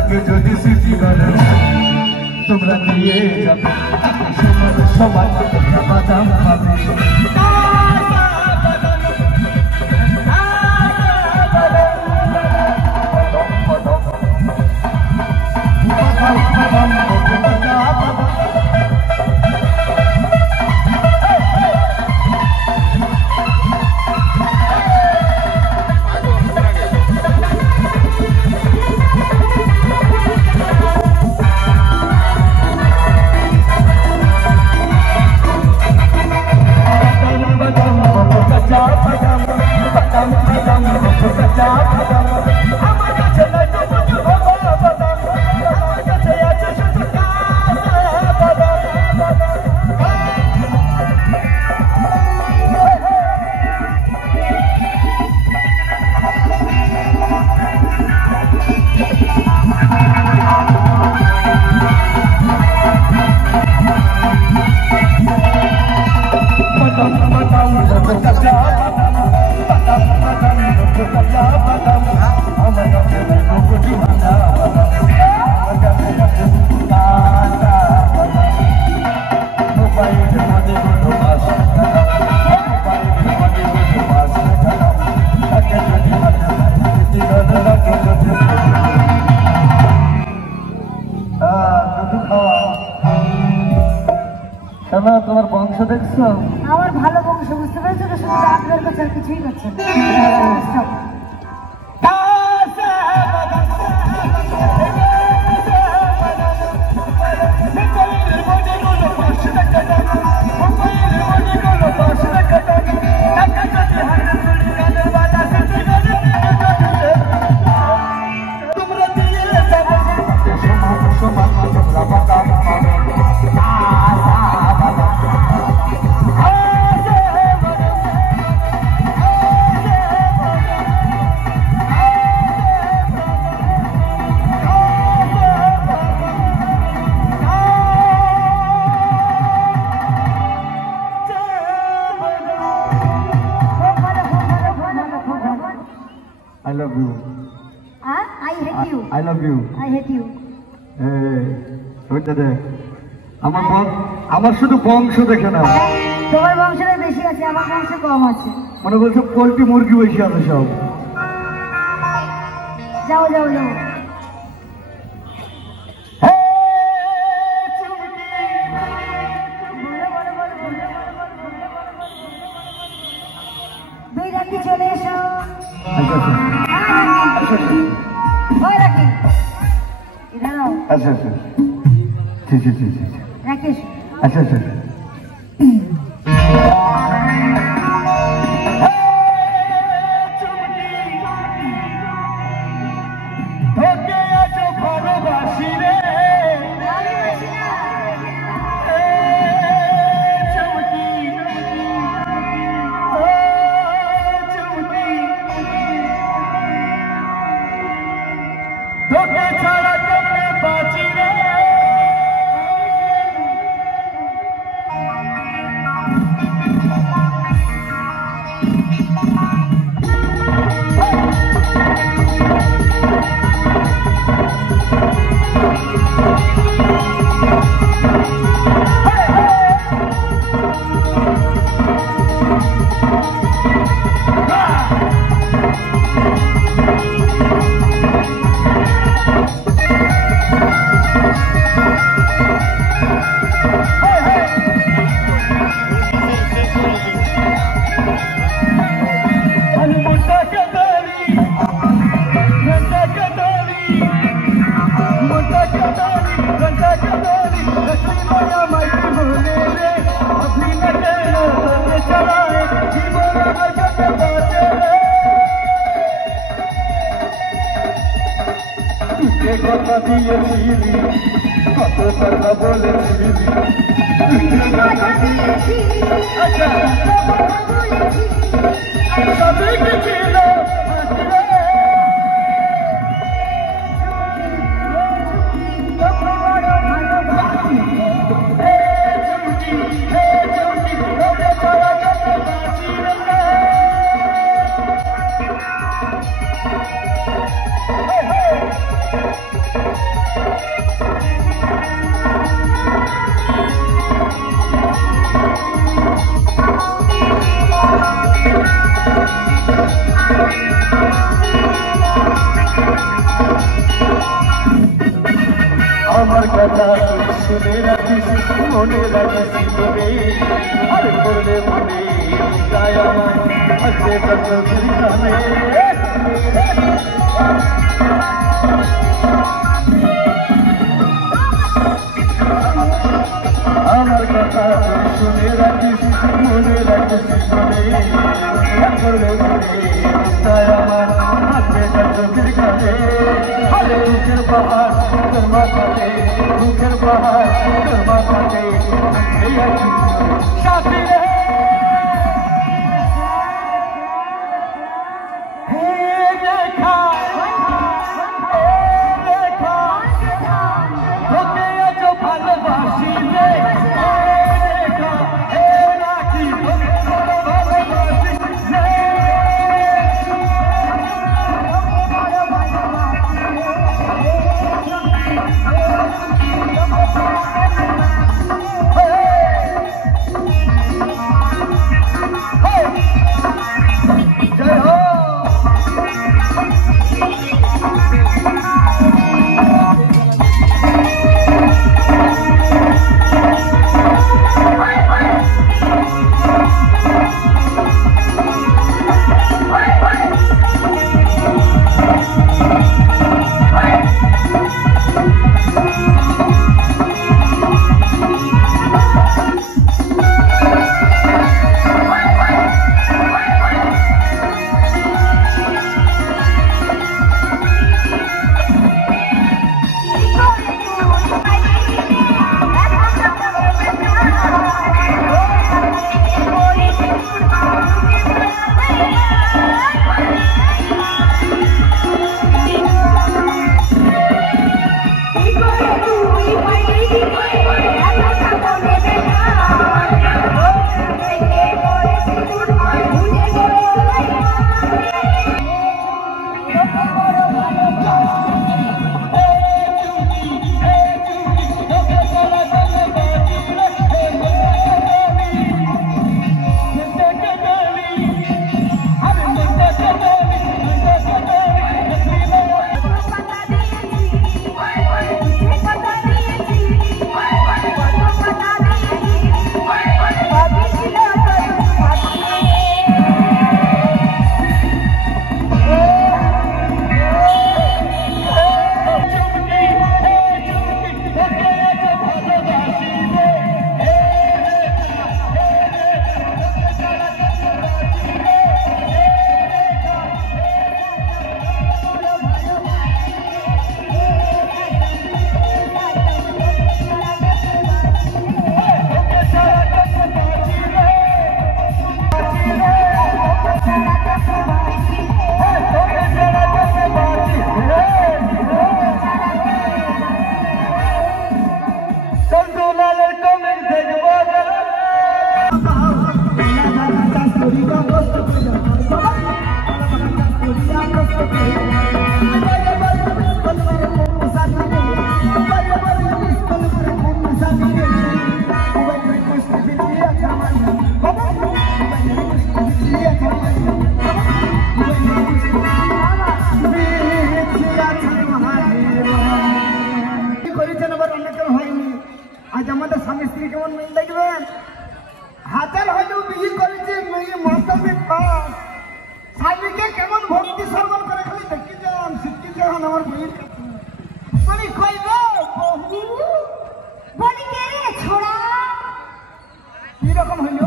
লাগে যদি স্মৃতি গড়ে তোমরা দিয়ে যাবে সবার তোমরা বাদাম পাবে তোমার বংশ দেখছো আমার ভালো বংশ বুঝতে পেরেছো তো শুধু আপনার কাছে আর কিছুই করছে I love you. I hate you. I love you. I hate you. আমার শুধু বংশ দেখে না তোমার বংশে বেশি আছে আমার বংশে কম আছে মনে বলছে পোল্ট্রি মুরগি বেশি আছে সব যাও যাও যাও দুই রাখি চলে এসো রাখি আচ্ছা আচ্ছা ঠিক আছে ঠিক আছে রাকেশ আচ্ছা আচ্ছা কথা দিয়েছিলি কত কথা বলেছিলি সবই কি ছিল আমার কথা শুনে রাখিস মনে রাখিস তবে আর করলে মনে যায় আমার হাসে চোখের কানে আমার কথা শুনে রাখিস মনে রাখিস তবে আর করলে মনে যায় আমার হাসে চোখের কানে আরে মুখের পাহাড় তোর মাথাতে মুখের পাহাড় তোর মাথাতে সাথী রে আজ আমাদের স্বামী স্ত্রী কেমন মিল দেখবেন হাজার হলেও বিয়ে করেছে মেয়ে মাস্টারে পাস স্বামীকে কেমন ভক্তি সম্মান করে খালি দেখি যান শিক্ষি যান আমার বইয়ের কাছে বলি কই গো বহু বলি কে রে ছোড়া কি রকম হইল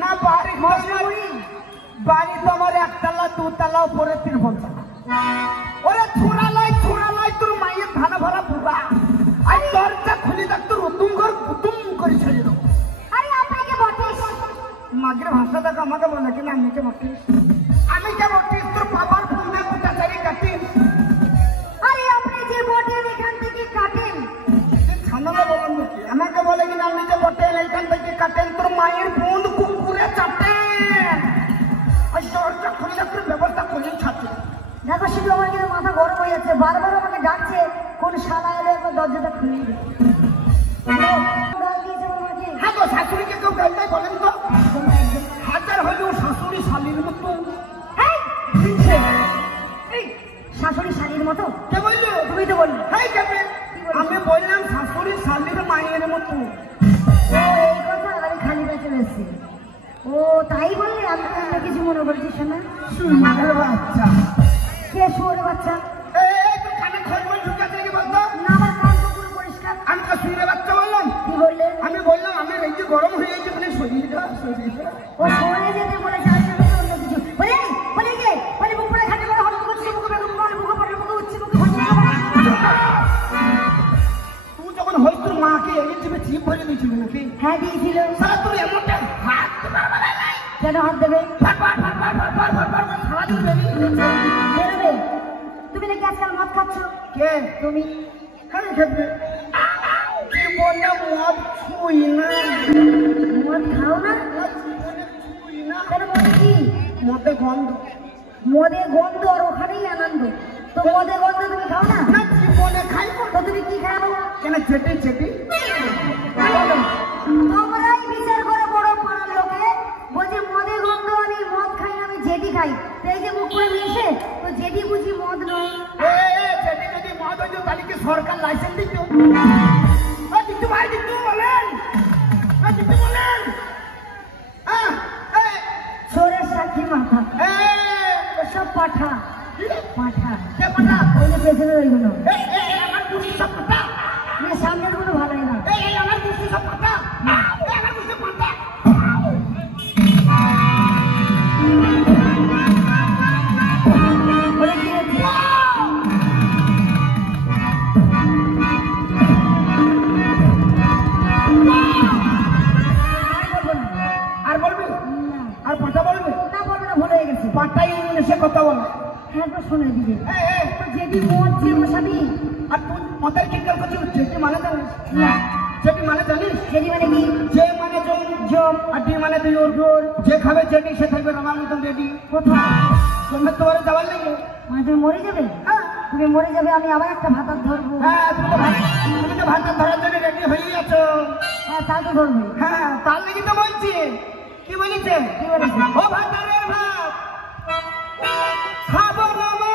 না বাড়ি বাড়ি তো আমার একতলা দুতলা উপরে 53 তলা ওরে ছোড়া লাই তোর মায়ের ধান ভরা বুড়া আর দরজা খুলে দেখ তোর উতুম ঘর কুতুম করে ছেড়ে দেবো আরে আপনাকে বটিস মাগের ভাষা দেখ আমাকে বলে কিনা আমি কে বটিস তোর বাবার ফোনে গোটা চারি কাটিস আরে আপনি যে বটেন এখান থেকে কাটেন ছানালা বলেন নাকি আমাকে বলে কিনা আমি যে বটেন এখান থেকে কাটেন তোর মায়ের বোন কুকুরে চাটেন আর দরজা খুলে দেখ তোর ব্যবস্থা করে ছাড়ছে দেখো শুধু আমার কিন্তু মাথা গরম হয়ে যাচ্ছে বারবার আমাকে ডাকছে কোন শালা এলে একবার দরজাটা খুলে দিবে হ্যাঁ তো শাশুড়িকে কেউ গাইতে বলেন তো হাজার হলেও শাশুড়ি শালীর মতো শাশুড়ি শালীর মতো কে বললো তুমি তো বললি হ্যাঁ কেমন আমি শালির মায়ের মতো। ও এই কথা, আমি খালি পেয়ে চলে এসেছি। ও তাই বললে, আমি তো অন্য কিছু মনে করছি। শোনা সুমানের বাচ্চা। কে শুয়োরের বাচ্চা? এই তো কানে খড়মড় ঢুকাতে কি বলতো? না, আমার কান তো পুরো পরিষ্কার। আমি তো শুয়োরের বাচ্চা বললাম। কি বললেন? আমি বললাম আমি এই যে গরম হয়ে গেছে মানে শরীরটা। ও শুয়োরে যেতে বলেছে, আর সেটা তো অন্য কিছু। বলে বলে যে বলে মুখ পড়ে খাটে করে হল মুখ মুখ বেগুন বলে মুখ পড়ে মুখ উচ্চ মুখ হচ্ছে। তুই যখন হইস তোর মাকে এই জিভে জিভ ভরে দিয়েছিলি নাকি? হ্যাঁ দিয়েছিল। সারা তুই এমনটা হাত কেন হাত দেবে? সারাদিন বেরোবে। তুমি নাকি আজকাল মদ খাচ্ছ? কে? তুমি। খালি খেতে কি বললে মদ ছুই না। মদ খাও না? জীবনে ছুই না। কেন মদ কি? মদে গন্ধ। মদে গন্ধ আর ওখানেই আনন্দ। তো মদে গন্ধ তুমি খাও না? না জীবনে খাইব। তো তুমি কি খাও? কেন চেটে চেটে? বলো। তোমরাই বিচার করে বড় পাড়ার লোকে বলছে মদে গন্ধ, আমি মদ খাই না, আমি জেডি খাই। তো এই যে মুখ করে নিয়েছে, তো জেডি বুঝি মদ নয়? চেটে যদি মদ হইতো তাহলে কি সরকার লাইসেন্স দিত? দিতে ভাই দিতে বলেন। দিতে বলেন। চোরের সাক্ষী মাথা। সব পাঠা পাঠা। ওই যে পেছনের ওইগুলো। আমার বুঝি সব কথা। সামনের গুলো ভালোই না। আমার বুঝি সব কথা। আমার বুঝি কথা। বলে কি হচ্ছে? আর বলবি? না আর পাটা বলবি? না, বলবে না, ভুলে গেছে। পাটাই ইংলিশে কথা বলে। হ্যাঁ তো শুনে দিবে। তো জেডি মদ যে বসাবি। আর তুই মদের কি কেউ করছিস? যেটি মানে জানিস? না। যেটি মানে জানিস? জেডি মানে কি? যে মানে জম আর ডি মানে দুয়োর। যে খাবে যেটি সে থাকবে আমার মতন রেডি। কোথায়? তোমরা তোমার যাওয়ার লাগে। মানে তুমি মরে যাবে? হ্যাঁ তুমি মরে যাবে, আমি আবার একটা ভাতার ধরবো। হ্যাঁ, তুমি তো ভাতটা ধরার জন্য রেডি হয়েই আছো। হ্যাঁ তাই তো ধরবো। হ্যাঁ তার লাগি তো বলছি। কি বলেছে? কি বলেছে? ও ভাতারের ভাত খাবো না মা,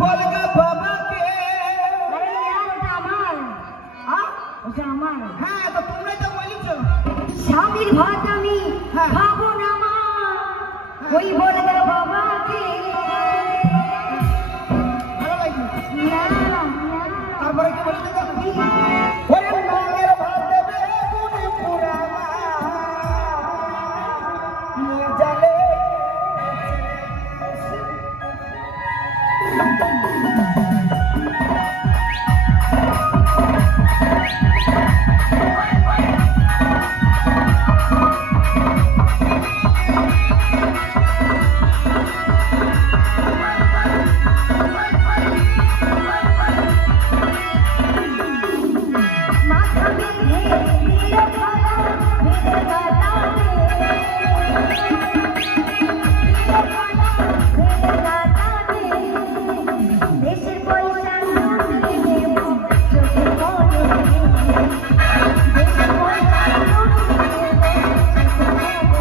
বলগা বাবাকে। আরে यार, ওটা আমার। হ্যাঁ ওটা আমার। হ্যাঁ, তো তোমরাই তো বলেছো। স্বামীর ভাত আমি হ্যাঁ। খাবো না মা, ওই বলবে বাবাকে। ভালো লাগবে। না না। তারপরে কি বলতে তো? ওরে মায়ের ভাত দেবে গুনি পুরা নিয়ে যাবে। মাথা বেঁধে দিল খালা বেঁধে কাটাতে। দেশের পয়সা লুটে নেব চোখে মনে। দেশের পয়সা লুটে নেব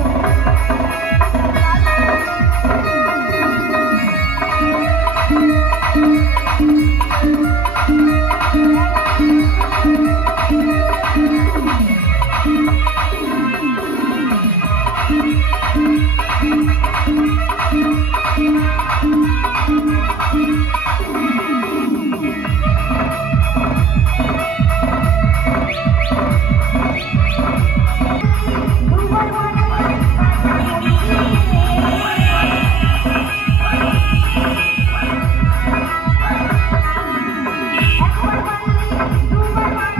দুবার বলে একবার বলে দুবার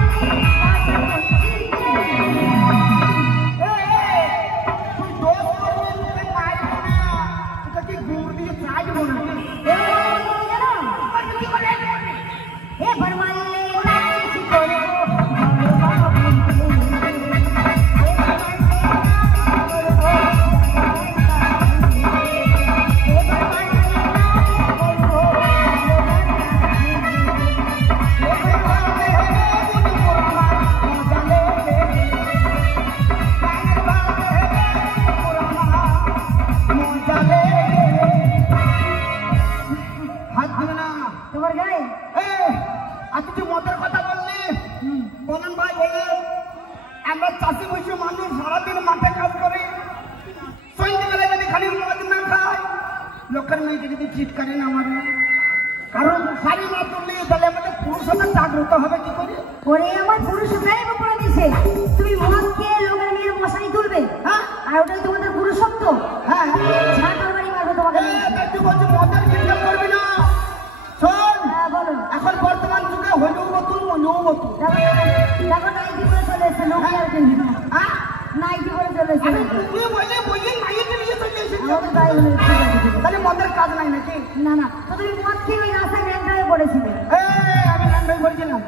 তুই দোষ করবি, তোকে মারবো না, তোকে কি গুড় দিয়ে চাটবো না। এ বরমাইলে নাচ করবো বাবা হাত দিবে না। তোমার গায়ে আর তুই মদের কথা বললি, বলেন ভাই বলেন, আমরা চাষি বসে মানুষ সারাদিন মাঠে কাজ করে, সন্ধ্যেবেলায় যদি খালি মদ না খায়, লোকের মেয়েকে যদি চিৎকারে না মারে, কারণ শাড়ি না তুললে তাহলে আমাদের পুরুষরা জাগ্রত হবে কি করে? ওরে আমার পুরুষরাই বলে দিছে তুমি মদ খেয়ে লোকের মেয়ের মশারি তুলবে, হ্যাঁ আর ওটাই তোমাদের পুরুষত্ব। হ্যাঁ ঝাঁটার বাড়ি মারবে তোমাকে। তুই বলছি মদের চিন্তা করবি না। শোন, হ্যাঁ বলো। এখন বর্তমান যুগে হইলেও নতুন মনেও নতুন। দেখো নাইটি করে চলে এসছে, লোক আর কিনবি না। হ্যাঁ নাইটি করে চলে এসছে। তুমি বলে বইয়ে নাইয়ে নিয়ে চলে এসেছি, আমাদের গায়ে হলে ঠিক আছে, ঠিক আছে। তাহলে মদের কাজ নাই নাকি? না না, তো তুমি মদ খেয়ে ওই রাস্তায় ন্যাংটা হয়ে পড়েছিলে। আমি ল্যান্ড হয়ে পড়েছিলাম।